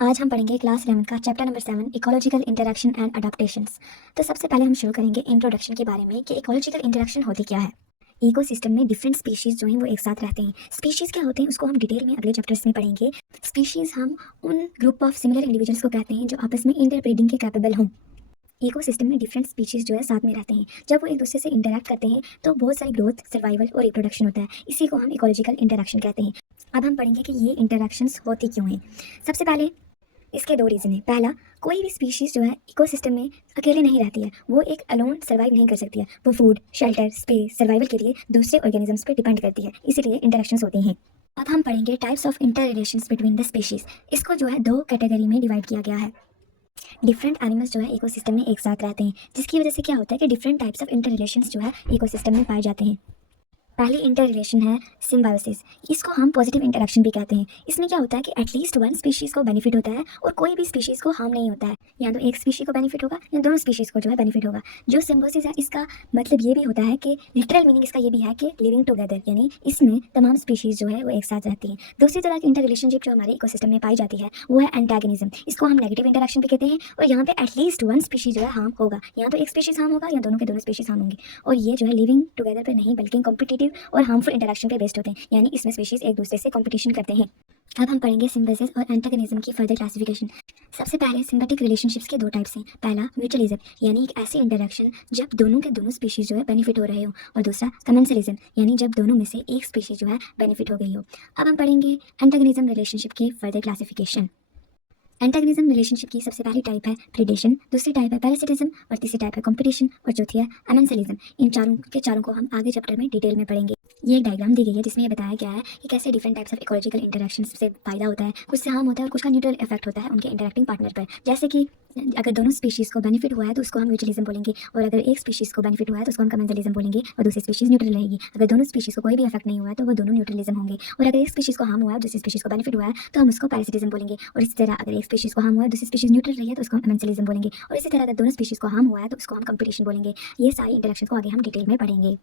आज हम पढ़ेंगे क्लास 11 का chapter number 7 ecological interaction and adaptations. तो सबसे पहले हम शुरू करेंगे इंट्रोडक्शन के बारे में कि इकोलॉजिकल इंटरैक्शन होती क्या है। इकोसिस्टम में डिफरेंट स्पीशीज जो हैं वो एक साथ रहते हैं। स्पीशीज क्या होते हैं उसको हम डिटेल में अगले चैप्टर्स में पढ़ेंगे। स्पीशीज हम उन ग्रुप ऑफ सिमिलर इंडिविजुअल्स को कहते हैं जो आपस में इंटरब्रीडिंग के कैपेबल हों। इकोसिस्टम में डिफरेंट स्पीशीज जो है साथ में रहते हैं। जब वो एक दूसरे से इंटरैक्ट करते हैं तो बहुत सारी ग्रोथ, सर्वाइवल और रिप्रोडक्शन होता है। इसी को हम इकोलॉजिकल इंटरैक्शन कहते हैं। अब हम पढ़ेंगे कि ये इंटरैक्शंस होती क्यों हैं। सबसे पहले इसके दो रीज़न है। पहला, कोई भी स्पीशीज़ जो है इकोसिस्टम में अकेले नहीं रहती है, वो एक अलोन सर्वाइव नहीं कर सकती है। वो फूड, शेल्टर, स्पेस, सर्वाइवल के लिए दूसरे ऑर्गेनिजम्स पे डिपेंड करती है, इसीलिए इंटरेक्शंस होती हैं। अब हम पढ़ेंगे types of inter relations between the species. इसको जो है दो कैटेगरी में डिवाइड किया गया है। डिफरेंट एनिमल्स जो है इकोसिस्टम में एक साथ रहते हैं, जिसकी वजह से क्या होता है कि different types of inter relations जो है इकोसिस्टम में पाए जाते हैं। पहली इंटर रिलेशन है सिम्बायोसिस। इसको हम पॉजिटिव इंटरेक्शन भी कहते हैं। इसमें क्या होता है कि एटलीस्ट वन स्पीशीज़ को बेनिफिट होता है और कोई भी स्पीशीज़ को हार्म नहीं होता है। या तो एक स्पीशी को बेनिफिट होगा या दोनों स्पीशीज़ को जो है बेनिफिट होगा। जो सिम्बायोसिस है इसका मतलब ये भी होता है कि लिटरल मीनिंग इसका ये भी है कि लिविंग टुगेदर, यानी इसमें तमाम स्पीशीज़ जो है वो एक साथ रहती हैं। दूसरी तरह की इंटर रिलेशनशिप जो हमारे इकोसिस्टम में पाई जाती है वो है एंटागनिज्म। इसको हम नेगेटिव इंटरेक्शन भी कहते हैं और यहाँ पे एटलीस्ट वन स्पीशीज़ जो है हार्म होगा। या तो एक स्पीशीज़ हार्म होगा या दोनों के दोनों स्पीशीज़ हार्म होंगी। और ये जो है लिविंग टुगेदर पे नहीं बल्कि कॉम्पिटिटिव और हार्मफुल इंटरेक्शन पे बेस्ड होते हैं, यानी इसमें स्पीशीज एक दूसरे से कंपटीशन करते हैं। अब हम पढ़ेंगे सिम्बायोसिस और एंटागनिज्म की फर्दर क्लासिफिकेशन। सबसे पहले सिम्बायोटिक रिलेशनशिप्स के दो टाइप्स हैं। पहला म्यूचुअलिज्म, यानी एक ऐसी इंटरेक्शन जब दोनों के दोनों स्पीशीज जो है बेनिफिट हो रहे हो, और दूसरा कमेंसलिज्म, यानी जब दोनों में से एक स्पीशीज जो है बेनिफिट हो गई हो। अब हम पढ़ेंगे एंटागनिज्म रिलेशनशिप की फर्दर क्लासिफिकेशन। एंटागनिज्म रिलेशनशिप की सबसे पहली टाइप है प्रीडेशन, दूसरी टाइप है पैरासिटिज्म और तीसरी टाइप है कंपटीशन और चौथी है अमेंसलिज्म। इन चारों को हम आगे चैप्टर में डिटेल में पढ़ेंगे। ये एक डायग्राम दी गई है जिसमें ये बताया गया है कि कैसे different types of ecological interaction से फायदा होता है, कुछ से हार्म होता है और कुछ का न्यूट्रल इफेक्ट होता है उनके इंटरेक्टिंग पार्टनर पर। जैसे कि अगर दोनों स्पीशीज़ को बेनिफिट हुआ है तो उसको हम म्यूचुअलिज्म बोलेंगे, और अगर एक स्पीशीज़ को बेनिफिट हुआ है तो उसको हम कमेंसलिज्म बोलेंगे और दूसरी स्पीशीज़ न्यूट्रल रहेगी। अगर दोनों स्पीशीज़ को कोई भी इफेक्ट नहीं हुआ है तो वो दोनों न्यूट्रलिज्म होंगे। और अगर एक स्पीशीज़ को हार्म हुआ है दूसरी स्पीशीज़ को बेनिफिट हुआ है तो हम उसको पैरासिटिज्म बोलेंगे। और इसी तरह अगर एक स्पीशीज़ को हार्म हुआ है दूसरी स्पीशीज़ न्यूट्रल रही है तो उसको हम अमेंसलिज्म बोलेंगे। और इसी तरह अगर दोनों स्पीशीज़ को हार्म हुआ है तो उसको हम कंपटीशन बोलेंगे। ये सारी इंटरेक्शन को आगे हम डिटेल में पढ़ेंगे।